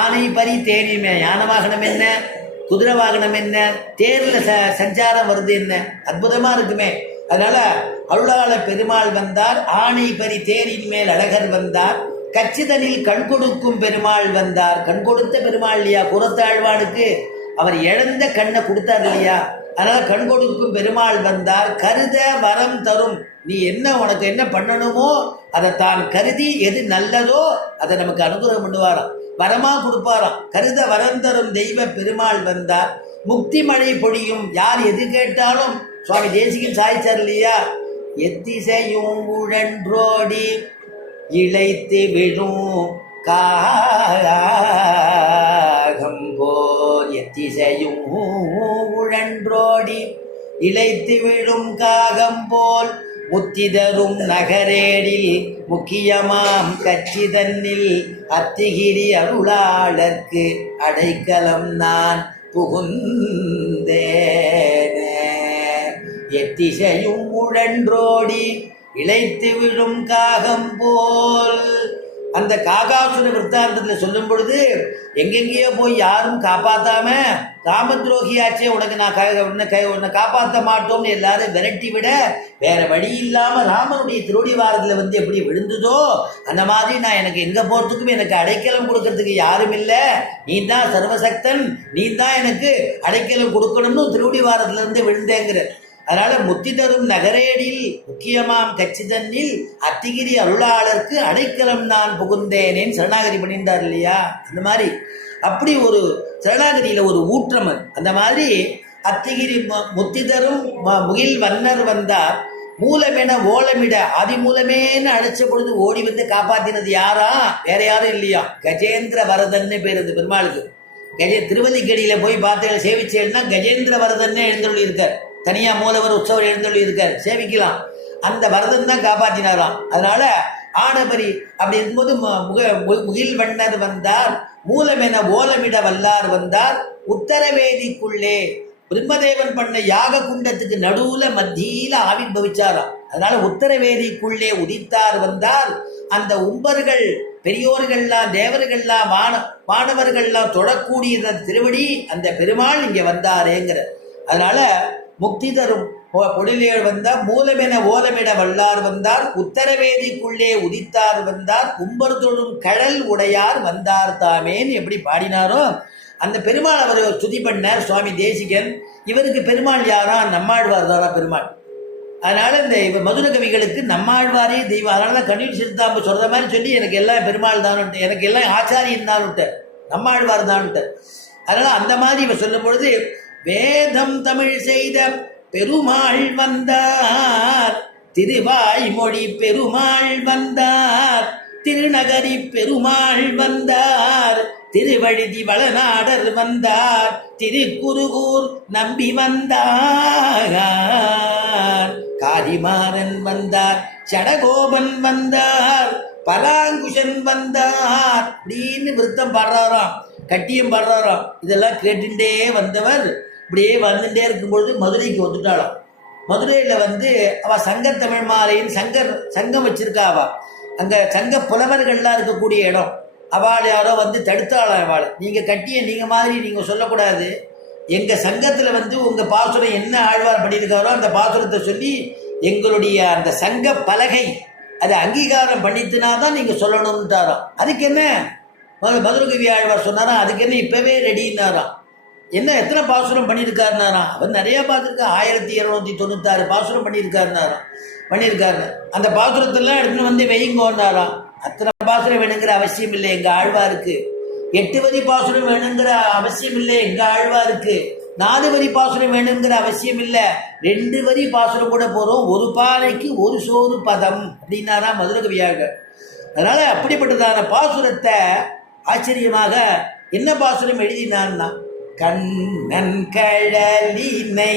ஆனை பரி தேனிமே, யானை வாகனம் என்ன, குதிரை வாகனம் என்ன, தேர்ல சஞ்சாரம் வருது என்ன, அற்புதமா இருக்குமே. அதனால அருளாள பெருமாள் வந்தார், ஆணை பரி தேரின் மேல் அழகர் வந்தார், கச்சிதனில் கண் கொடுக்கும் பெருமாள் வந்தார். கண் கொடுத்த பெருமாள் இல்லையா புறத்தாழ்வானுக்கு, அவர் இழந்த கண்ணை கொடுத்தார் இல்லையா, அதனால கண் கொடுக்கும் பெருமாள் வந்தார். கருத வரம் தரும், நீ என்ன உனக்கு என்ன பண்ணணுமோ அதை தான் கருதி எது நல்லதோ அதை நமக்கு அனுகிரகம் பண்ணுவாராம், வரமா கொடுப்பாராம். கருத வரம் தரும் தெய்வ பெருமாள் வந்தார். முக்தி மழை பொழியும், யார் எது கேட்டாலும் சுவாமி தேசிகன் சாய்ச்சார் இல்லையா, எத்திசையும் உழன்றோடி இழைத்து விழும் காகம் போர், எத்திசையும் உழன்றோடி இழைத்து விழும் காகம் போல் முத்திதரும் நகரேடில் முக்கியமாம் கச்சிதன்னில் அத்திகிரி அருளாளர்க்கு அடைக்கலம் நான் புகுந்தேனே. எத்திசையும் உழன்றோடி இழைத்து விழும் காகம் போல், அந்த காகாசுர விற்த்தாந்தத்தில் சொல்லும் பொழுது எங்கெங்கேயோ போய் யாரும் காப்பாத்தாம ராமத்ரோகியாச்சே உனக்கு உன்னை காப்பாற்ற மாட்டோம்னு எல்லாரும் விரட்டி விட வேற வழி இல்லாம ராமனுடைய திருவடிவாரத்தில் எப்படி விழுந்ததோ அந்த மாதிரி நான் எனக்கு எங்க போறதுக்கும் எனக்கு அடைக்கலம் கொடுக்கறதுக்கு யாரும் இல்லை, நீ தான் சர்வசக்தன், நீ தான் எனக்கு அடைக்கலம் கொடுக்கணும்னு திருவடிவாரத்துல இருந்து விழுந்தேங்கிற. அதனால முத்தி தரும் நகரேடில் முக்கியமாம் கச்சிதன்னில் அத்திகிரி அருளாளருக்கு அடைக்கலம் நான் புகுந்தேனேன்னு சரணாகதி பண்ணியிருந்தார் இல்லையா. அந்த மாதிரி அப்படி ஒரு சரணாகதியில ஒரு ஊற்றம். அந்த மாதிரி அத்திகிரி முத்தி தரும் முகில் வன்னர் வந்தார், மூலமென ஓலமிட ஆதிமூலமேன்னு அழைச்ச பொழுது ஓடி வந்து காப்பாத்தினது யாரா, வேற யாரும் இல்லையா, கஜேந்திர வரதன்னு பேர் அந்த பெருமாளுக்கு. திருவல்லிக்கடியில போய் பார்த்து சேவிச்சேன்னா கஜேந்திர வரதன்னே எழுந்தருளி இருக்கார், தனியா மூலவர் உற்சவர் எழுந்தொள்ளி இருக்கார், சேவிக்கலாம். அந்த வரதன் தான் காப்பாற்றினாராம். அதனால ஆனபரி அப்படி இருக்கும்போது முகில் வண்ணர் வந்தார், மூலமென ஓலமிட வல்லார் வந்தார். உத்தரவேதிக்குள்ளே பிரம்மதேவன் பண்ண யாக குண்டத்துக்கு நடுவுல மத்தியில ஆவிர்பவிச்சாராம். அதனால உத்தரவேதிக்குள்ளே உதித்தார் வந்தார். அந்த உம்பர்கள் பெரியோர்கள்லாம் தேவர்கள்லாம் மாணவர்கள்லாம் தொடக்கூடிய திருவடி அந்த பெருமாள் இங்க வந்தாரேங்கிற. அதனால முக்தி தரும் பொழிலேள் வந்தார், மூலமென ஓலமிட வல்லார் வந்தார், உத்தரவேதிக்குள்ளே உதித்தார் வந்தார், கும்பர் தொழும் கழல் உடையார் வந்தார் தாமேன்னு எப்படி பாடினாரோ அந்த பெருமாள் அவர் துதி பண்ணார் சுவாமி தேசிகன். இவருக்கு பெருமாள் யாரா, நம்மாழ்வார் தாரா பெருமாள். அதனால இந்த மதுர கவிகளுக்கு நம்மாழ்வாரே தெய்வம். அதனால தான் கண்ணீர் சிறுத்தாம்பு சொல்ற மாதிரி சொல்லி எனக்கு எல்லாம் பெருமாள் தானுட்டு, எனக்கு எல்லாம் ஆச்சாரியன் தானுட்டு, நம்மாழ்வார் தானுட்டு. அதனால அந்த மாதிரி இவர் சொல்லும் பொழுது வேதம் தமிழ் செய்த பெருமாள் வந்தார், திருவாய்மொழி பெருமாள் வந்தார், திருநகரி பெருமாள் வந்தார், திருவழுதி வளநாடர் வந்தார், திருக்குருகூர் நம்பி வந்தார், காரிமாறன் வந்தார், சடகோபன் வந்தார், பலாங்குஷன் வந்தார் அப்படின்னு விருத்தம் பாடுறாராம், கட்டியம் பாடுறாராம். இதெல்லாம் கேட்டுட்டே வந்தவர் இப்படியே வந்துட்டே இருக்கும்பொழுது மதுரைக்கு வந்துட்டாளாம். மதுரையில் அவ சங்கர் தமிழ் மாலையின் சங்கம் வச்சிருக்கா. அங்கே சங்க புலவர்கள்லாம் இருக்கக்கூடிய இடம். அவள் யாரோ தடுத்தாளாம். அவள் நீங்கள் கட்டிய நீங்கள் மாதிரி நீங்கள் சொல்லக்கூடாது, எங்கள் சங்கத்தில் உங்கள் பாசுரம் என்ன ஆழ்வார் பண்ணியிருக்காரோ அந்த பாசுரத்தை சொல்லி எங்களுடைய அந்த சங்க பலகை அதை அங்கீகாரம் பண்ணிட்டுனாதான் நீங்கள் சொல்லணும்ட்டாராம். அதுக்கு என்ன மதுரகவி ஆழ்வார் சொன்னாராம், அதுக்கு என்ன இப்பவே ரெடின்னாராம். என்ன எத்தனை பாசுரம் பண்ணியிருக்காருனாராம், அவர் நிறைய பார்த்துருக்கா, 1296 பாசுரம் பண்ணியிருக்காரு. அந்த பாசுரத்தெல்லாம் எடுத்துன்னு வைங்கோன்னாராம். அத்தனை பாசுரம் வேணுங்கிற அவசியம் இல்லை எங்க ஆழ்வாருக்கு, 8 வரி பாசுரம் வேணுங்கிற அவசியம் இல்லை எங்க ஆழ்வாருக்கு, 4 வரி பாசுரம் வேணுங்கிற அவசியம் இல்லை, 2 வரி பாசுரம் கூட போறோம், ஒரு பானைக்கு ஒரு சோறு பதம் அப்படின்னாரா மதுரகவியாக. அதனால அப்படிப்பட்டதான பாசுரத்தை ஆச்சரியமாக என்ன பாசுரம் எழுதினான்னா, கண்ணன் கழலினை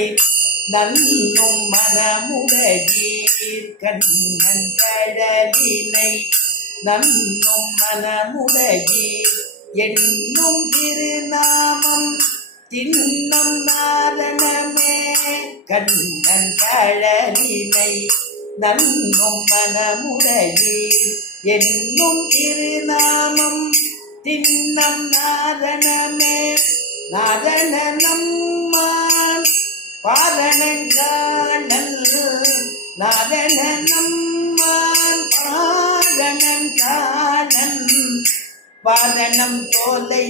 நன்னும் மனமுடையீர், கண்ணன் கழலினை நன்னும் மனமுடையீர், என்னும் திருநாமம் தின்னம் நாரணமே, கண்ணன் கழலினை நன்னும் மனமுடையீர், என்னும் திருநாமம் தின்னம் நாதனமே நாதன நம்மான் பாரணங்காணல் நாதன நம்மான் பாரணங்காணன் பாரணம் தோலை